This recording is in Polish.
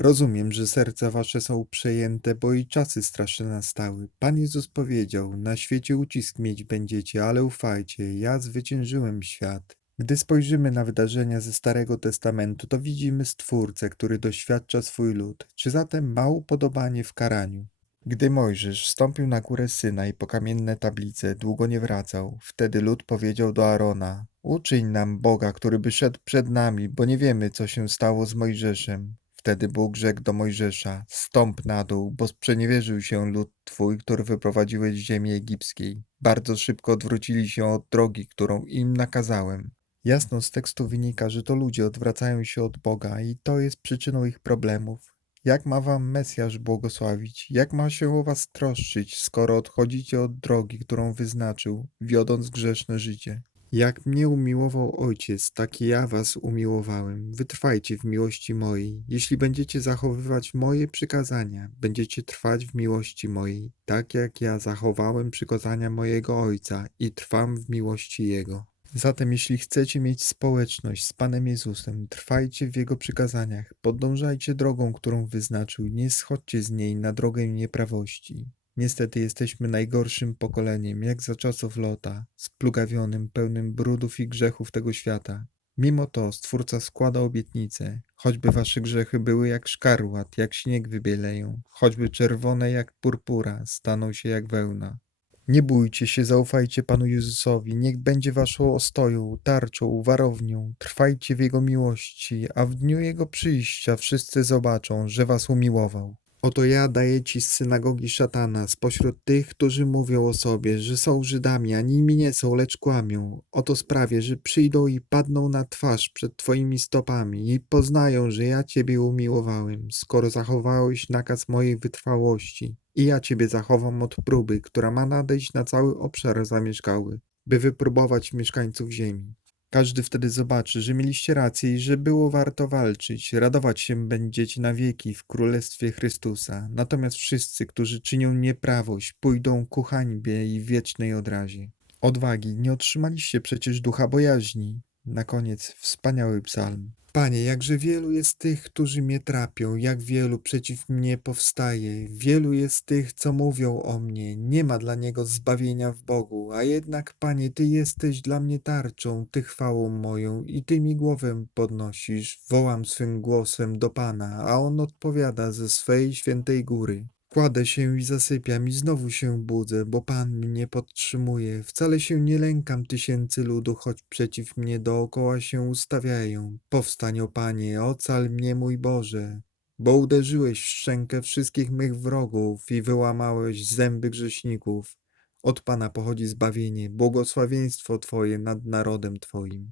Rozumiem, że serca wasze są przejęte, bo i czasy straszne nastały. Pan Jezus powiedział, na świecie ucisk mieć będziecie, ale ufajcie, ja zwyciężyłem świat. Gdy spojrzymy na wydarzenia ze Starego Testamentu, to widzimy Stwórcę, który doświadcza swój lud. Czy zatem ma upodobanie w karaniu? Gdy Mojżesz wstąpił na górę Synaj po kamienne tablice, długo nie wracał. Wtedy lud powiedział do Arona: Uczyń nam Boga, który by szedł przed nami, bo nie wiemy, co się stało z Mojżeszem. Wtedy Bóg rzekł do Mojżesza: Stąp na dół, bo sprzeniewierzył się lud twój, który wyprowadziłeś z ziemi egipskiej. Bardzo szybko odwrócili się od drogi, którą im nakazałem. Jasno z tekstu wynika, że to ludzie odwracają się od Boga i to jest przyczyną ich problemów. Jak ma wam Mesjasz błogosławić? Jak ma się o was troszczyć, skoro odchodzicie od drogi, którą wyznaczył, wiodąc grzeszne życie? Jak mnie umiłował Ojciec, tak i ja was umiłowałem. Wytrwajcie w miłości mojej. Jeśli będziecie zachowywać moje przykazania, będziecie trwać w miłości mojej, tak jak ja zachowałem przykazania mojego Ojca i trwam w miłości Jego. Zatem jeśli chcecie mieć społeczność z Panem Jezusem, trwajcie w Jego przykazaniach, podążajcie drogą, którą wyznaczył, nie schodźcie z niej na drogę nieprawości. Niestety jesteśmy najgorszym pokoleniem, jak za czasów Lota, splugawionym, pełnym brudów i grzechów tego świata. Mimo to Stwórca składa obietnicę, choćby wasze grzechy były jak szkarłat, jak śnieg wybieleją, choćby czerwone jak purpura, staną się jak wełna. Nie bójcie się, zaufajcie Panu Jezusowi, niech będzie waszą ostoją, tarczą, warownią, trwajcie w Jego miłości, a w dniu Jego przyjścia wszyscy zobaczą, że was umiłował. Oto ja daję ci z synagogi szatana, spośród tych, którzy mówią o sobie, że są Żydami, a nimi nie są, lecz kłamią. Oto sprawię, że przyjdą i padną na twarz przed twoimi stopami i poznają, że ja ciebie umiłowałem, skoro zachowałeś nakaz mojej wytrwałości. I ja ciebie zachowam od próby, która ma nadejść na cały obszar zamieszkały, by wypróbować mieszkańców ziemi. Każdy wtedy zobaczy, że mieliście rację i że było warto walczyć. Radować się będziecie na wieki w Królestwie Chrystusa. Natomiast wszyscy, którzy czynią nieprawość, pójdą ku hańbie i wiecznej odrazie. Odwagi, nie otrzymaliście przecież ducha bojaźni. Na koniec wspaniały psalm. Panie, jakże wielu jest tych, którzy mnie trapią, jak wielu przeciw mnie powstaje, wielu jest tych, co mówią o mnie, nie ma dla niego zbawienia w Bogu, a jednak, Panie, Ty jesteś dla mnie tarczą, Ty chwałą moją i Ty mi głowę podnosisz, wołam swym głosem do Pana, a On odpowiada ze swej świętej góry. Kładę się i zasypiam i znowu się budzę, bo Pan mnie podtrzymuje. Wcale się nie lękam tysięcy ludu, choć przeciw mnie dookoła się ustawiają. Powstań, o Panie, ocal mnie, mój Boże. Bo uderzyłeś w szczękę wszystkich mych wrogów i wyłamałeś zęby grzeszników. Od Pana pochodzi zbawienie, błogosławieństwo Twoje nad narodem Twoim.